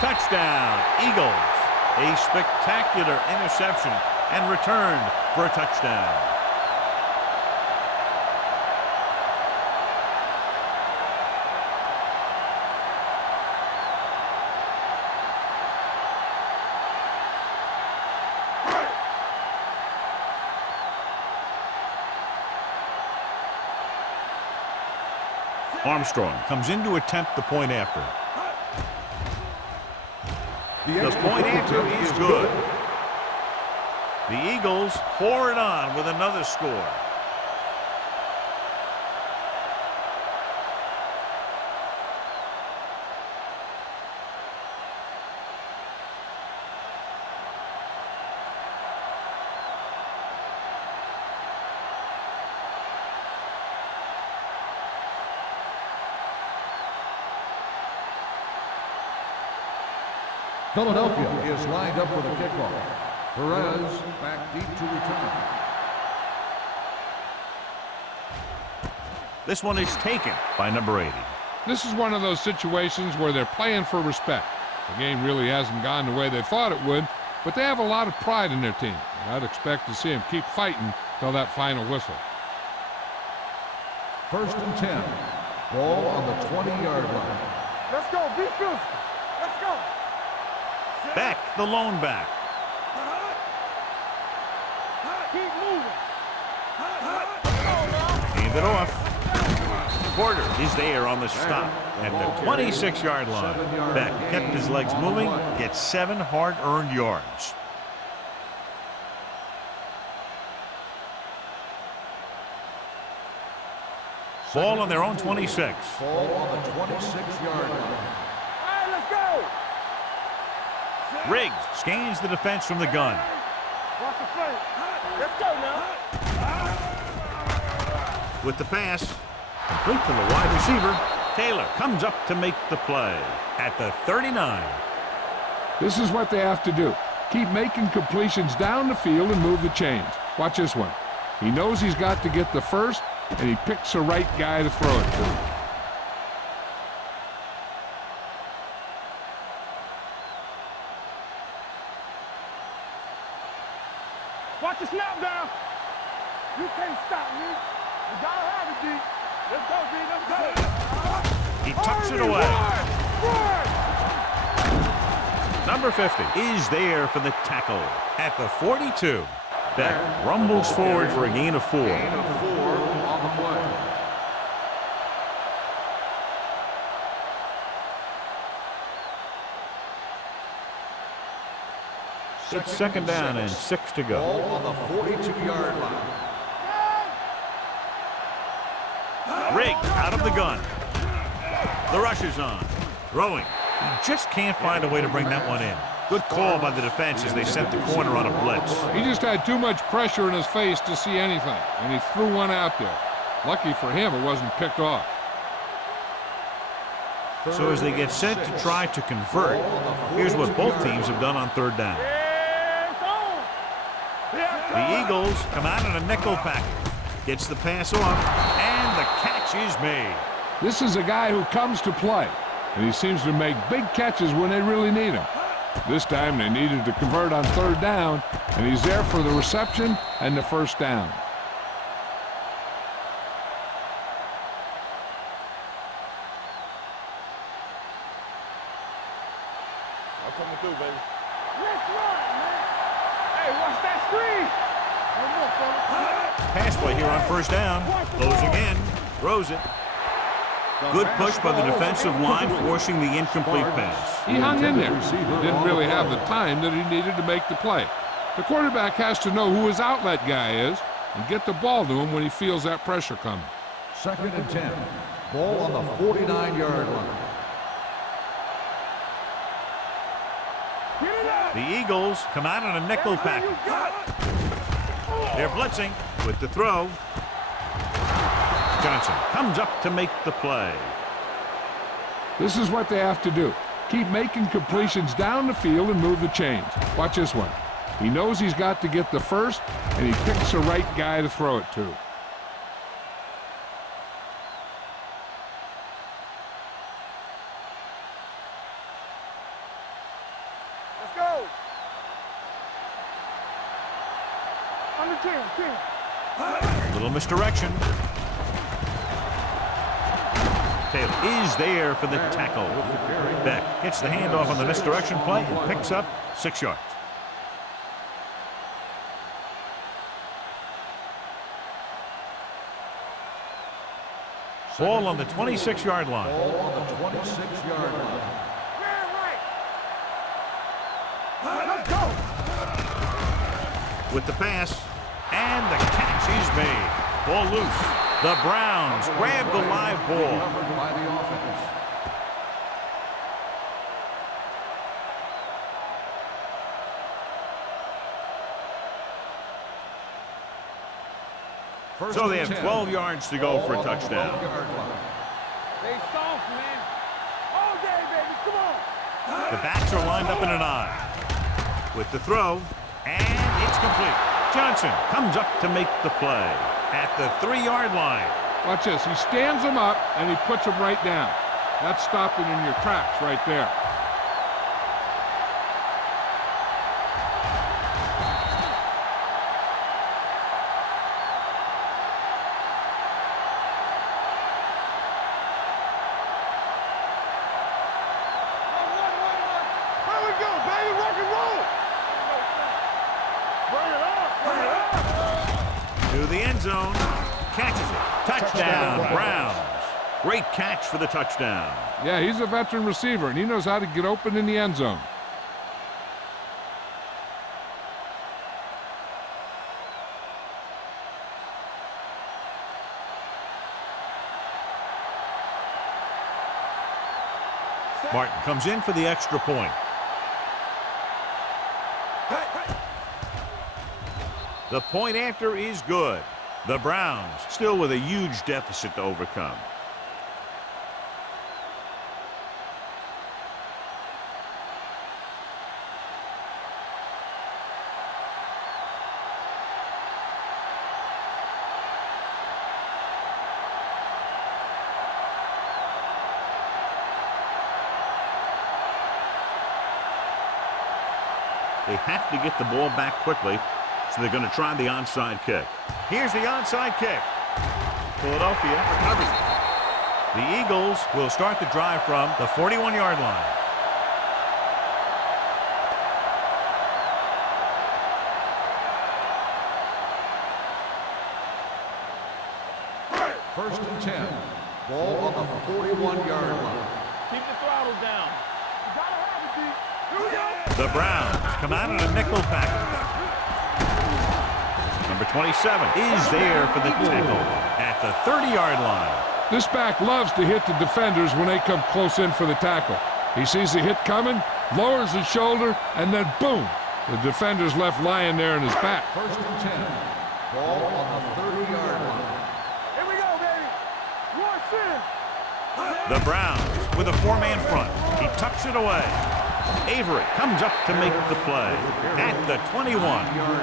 Touchdown, Eagles. A spectacular interception and returned for a touchdown. Armstrong comes in to attempt the point after. The point after is good. The Eagles pour it on with another score. Philadelphia is lined up for the kickoff. Perez back deep to return. This one is taken by number 80. This is one of those situations where they're playing for respect. The game really hasn't gone the way they thought it would, but they have a lot of pride in their team. I'd expect to see them keep fighting till that final whistle. 1st and 10. Ball on the 20-yard line. Let's go. Be physical. Let's go. Beck, the lone back. Keep moving. Hand it off. Porter is there on the stop at the 26-yard line. Beck kept his legs moving, gets 7 hard-earned yards. Ball on their own 26. Ball on the 26-yard line. All right, let's go. Riggs scans the defense from the gun. Watch the play. Let's go now. With the pass, complete to the wide receiver. Taylor comes up to make the play at the 39. This is what they have to do. Keep making completions down the field and move the chains. Watch this one. He knows he's got to get the first, and he picks the right guy to throw it to. Watch the snap down. You can't stop me. You gotta have it, D. Let's go, D. Let's go. He tucks it away. Number 50 is there for the tackle at the 42. Beck rumbles forward for a gain of 4. Gain of 4 on the play. It's 2nd down and 6 to go. Ball on the 42-yard line. Riggs out of the gun. The rush is on. Throwing. He just can't find a way to bring that one in. Good call by the defense as they sent the corner on a blitz. He just had too much pressure in his face to see anything, and he threw one out there. Lucky for him, it wasn't picked off. So as they get set to try to convert, here's what both teams have done on 3rd down. The Eagles come out in a nickel package. Gets the pass off, and the catch is made. This is a guy who comes to play, and he seems to make big catches when they really need him. This time they needed to convert on 3rd down, and he's there for the reception and the 1st down. I'm coming through, baby. Let's run, man. Hey, watch that screen. One more, fella. Pass play here on 1st down. Closing in. Throws it. Good push by the defensive line, forcing the incomplete pass. He hung in there. Didn't really have the time that he needed to make the play. The quarterback has to know who his outlet guy is and get the ball to him when he feels that pressure coming. 2nd and 10. Ball on the 49-yard line. The Eagles come out on a nickel package. They're blitzing with the throw. Johnson comes up to make the play. This is what they have to do. Keep making completions down the field and move the chains. Watch this one. He knows he's got to get the first, and he picks the right guy to throw it to. Let's go. Under 10. A little misdirection. Taylor is there for the tackle. Beck gets the handoff on the misdirection play and picks up 6 yards. Ball on the 26-yard line. Ball on the 26-yard line. Let's go. With the pass, and the catch is made. Ball loose. The Browns grab the live ball. Covered by the offense. So they have 12 yards to go for a touchdown. They soft, man. All day, baby. Come on. The backs are lined up in an I. With the throw, and it's complete. Johnson comes up to make the play at the 3-yard line. Watch this. He stands him up, and he puts him right down. That's stopping in your tracks right there. Here we go, baby. Rock and roll. Bring it up. To the end zone. Catches it. Touchdown, Browns. Great catch for the touchdown. Yeah, he's a veteran receiver, and he knows how to get open in the end zone. Martin comes in for the extra point. The point after is good. The Browns still with a huge deficit to overcome. They have to get the ball back quickly, so they're going to try the onside kick. Here's the onside kick. Philadelphia recovers. The Eagles will start the drive from the 41-yard line. First and 10. Ball on the 41-yard line. Keep the throttle down. You gotta have it, D. Here we go. The Browns come out in a nickel package. Number 27 is there for the tackle at the 30-yard line. This back loves to hit the defenders when they come close in for the tackle. He sees the hit coming, lowers his shoulder, and then boom, the defender's left lying there in his back. First and 10. Ball on the 30-yard line. Here we go, baby. Rush in. The Browns with a 4-man front. He tucks it away. Avery comes up to make the play at the 21.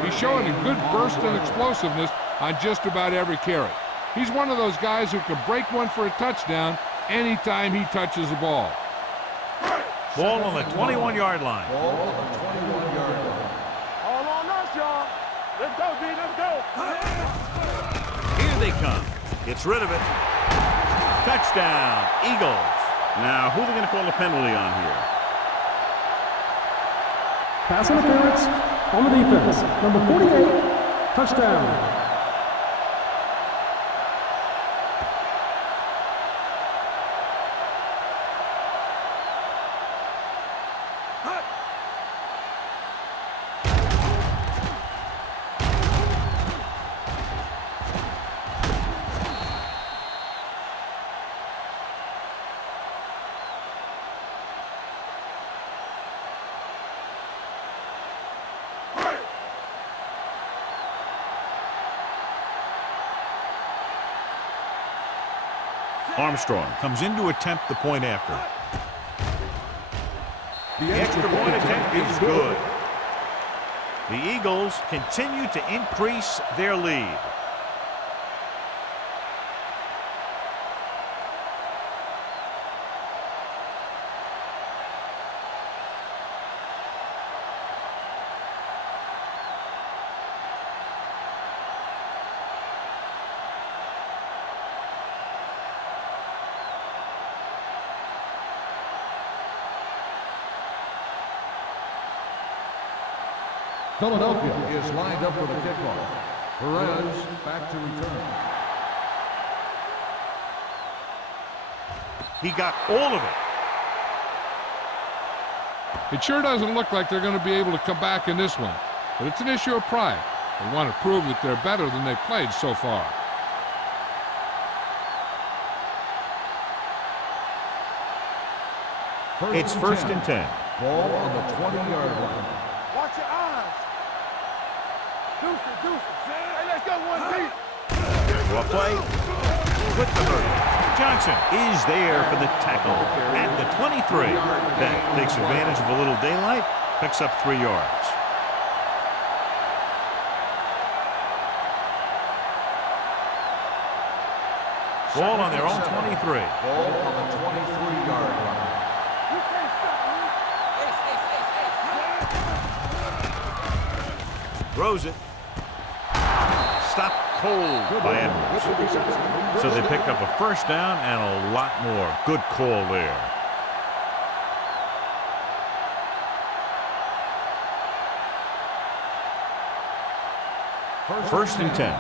He's showing a good burst and explosiveness on just about every carry. He's one of those guys who can break one for a touchdown anytime he touches the ball. Ball on the 21-yard line. Ball on the 21-yard line. All on us, y'all. Let's go, D. Let's go. Here they come. Gets rid of it. Touchdown, Eagles. Now, who are they going to call a penalty on here? Pass interference on the defense. Number 48, touchdown. Armstrong comes in to attempt the point after. The extra point attempt is good. The Eagles continue to increase their lead. Philadelphia is lined up for the kickoff. Perez back to return. He got all of it. It sure doesn't look like they're going to be able to come back in this one, but it's an issue of pride. They want to prove that they're better than they've played so far. It's first and 10. Ball on the 20-yard line. Watch your eyes. Deuce it. Hey, let's go one deep. Well play with the hurdle. Johnson is there for the tackle at the 23. That takes advantage of a little daylight, picks up 3 yards. Ball on their own 23. Ball on the 23-yard line. You can't stop me. Throws it. Stopped cold by Edwards. So they pick up a first down and a lot more. Good call there. First and 10.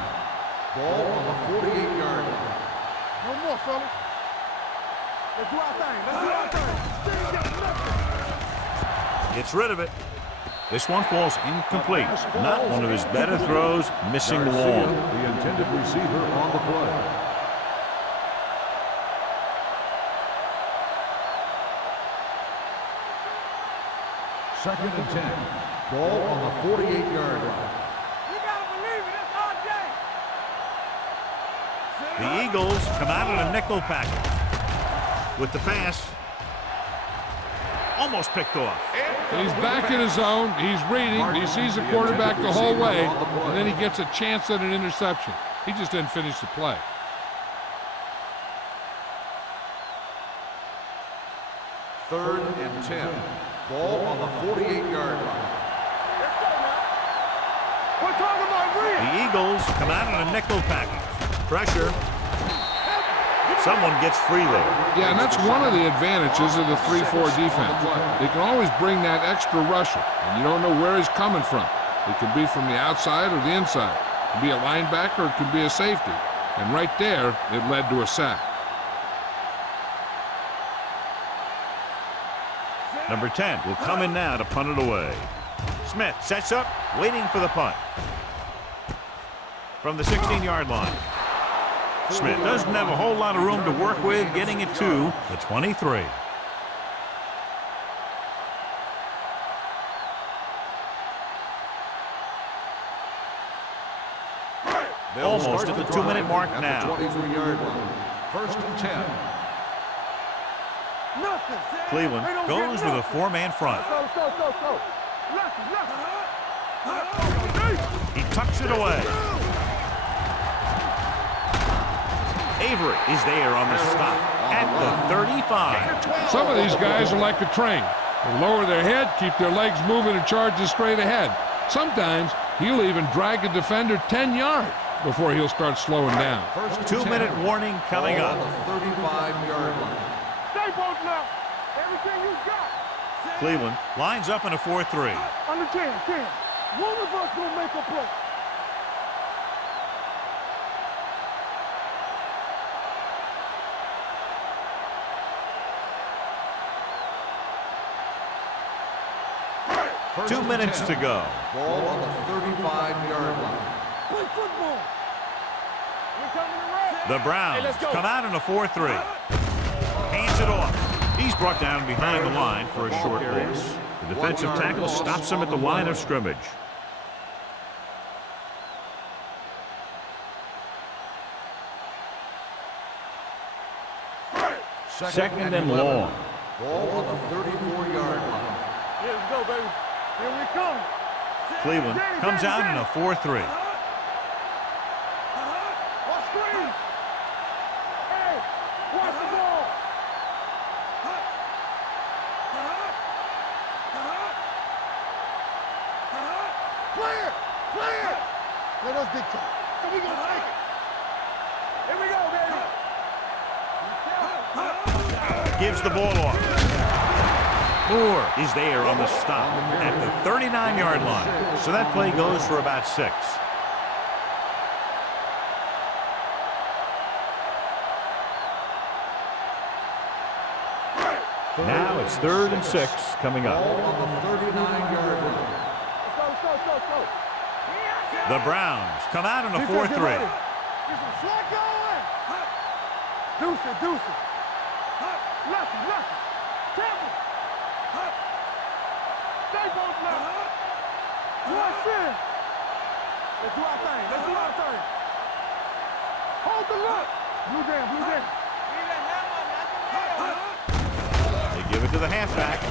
Ball on the 48-yard line. No more, fellas. Let's do our thing. Gets rid of it. This one falls incomplete. Not one of his better throws, missing long. The intended receiver on the play. Second and 10. Ball on the 48-yard line. You gotta believe it. It's RJ. The Eagles come out in a nickel package. With the pass, almost picked off. He's back in his zone. He's reading. He sees the quarterback the whole way, and then he gets a chance at an interception. He just didn't finish the play. Third and 10. Ball on the 48-yard line. Let's go now. We're talking about real. The Eagles come out in a nickel package. Pressure. Someone gets free there. Yeah, and that's one of the advantages of the 3-4 defense. They can always bring that extra rusher, and you don't know where he's coming from. It could be from the outside or the inside. It could be a linebacker, or it could be a safety. And right there, it led to a sack. Number 10 will come in now to punt it away. Smith sets up, waiting for the punt. From the 16-yard line. Smith doesn't have a whole lot of room to work with, getting it to the 23. Almost at the 2-minute mark now. 23-yard line. First and 10. Nothing. Cleveland goes with a 4-man front. Let's go. Nothing. He tucks it away. Avery is there on the stop at the 35. Some of these guys are like a train. They lower their head, keep their legs moving, and charge straight ahead. Sometimes he'll even drag a defender 10 yards before he'll start slowing down. First 2-minute warning coming up. On the 35-yard line. Stay both now. Everything you got. Cleveland lines up in a 4-3. Under 10. One of us gonna make a play. First 2 and minutes 10. to go. Ball on the 35-yard line. Play football. We're coming around. The Browns come out in a 4-3. Hands it off. He's brought down behind the line for a short loss. The defensive tackle stops him at the line of scrimmage. Second and long. Ball on the 34-yard line. Yeah, let's go, baby. Here we come. Cleveland comes out in a 4-3. Watch screen. Hey, watch the ball. Play it. Play it. Let us dictate. So we gonna take it. Here we go, baby. Gives the ball off. Moore is there on the stop at the 39-yard line. So that play goes for about 6. Now it's 3rd and 6 coming up. Ball on the 39-yard line. Let's go. The Browns come out in a 4-3. Get some slack going. Deuce it. Lucky. Temple. Stay both left. Watch in. Let's do our thing. Hold the look. Blue jam. They give it to the halfback.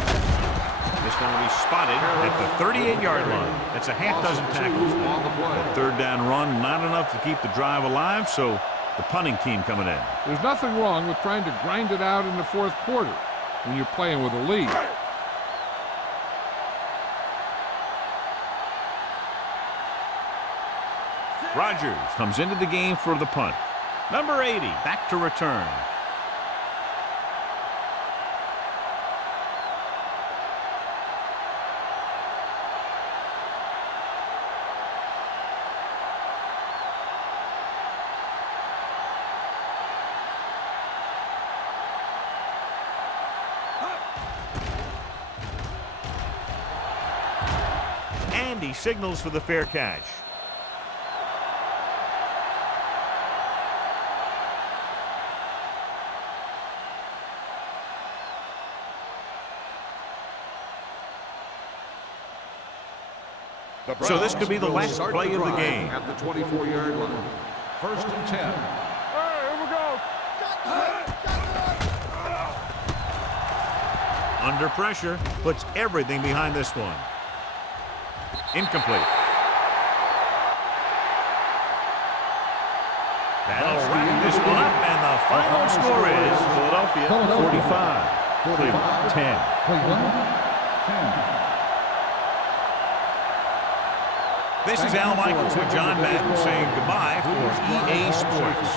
This one will be spotted at the 38-yard line. That's a half dozen tackles. On the play. That third down run, not enough to keep the drive alive, so the punting team coming in. There's nothing wrong with trying to grind it out in the fourth quarter when you're playing with a lead. Rodgers comes into the game for the punt. Number 80, back to return. And he signals for the fair catch. So this could be the last play of the game. At the 24-yard line. 1st and 10. Hey, here we go. Under pressure, puts everything behind this one. Incomplete. That'll wrap this one up, and the final score is Philadelphia 45, Cleveland 10. This is Al Michaels with John Madden saying goodbye for EA Sports.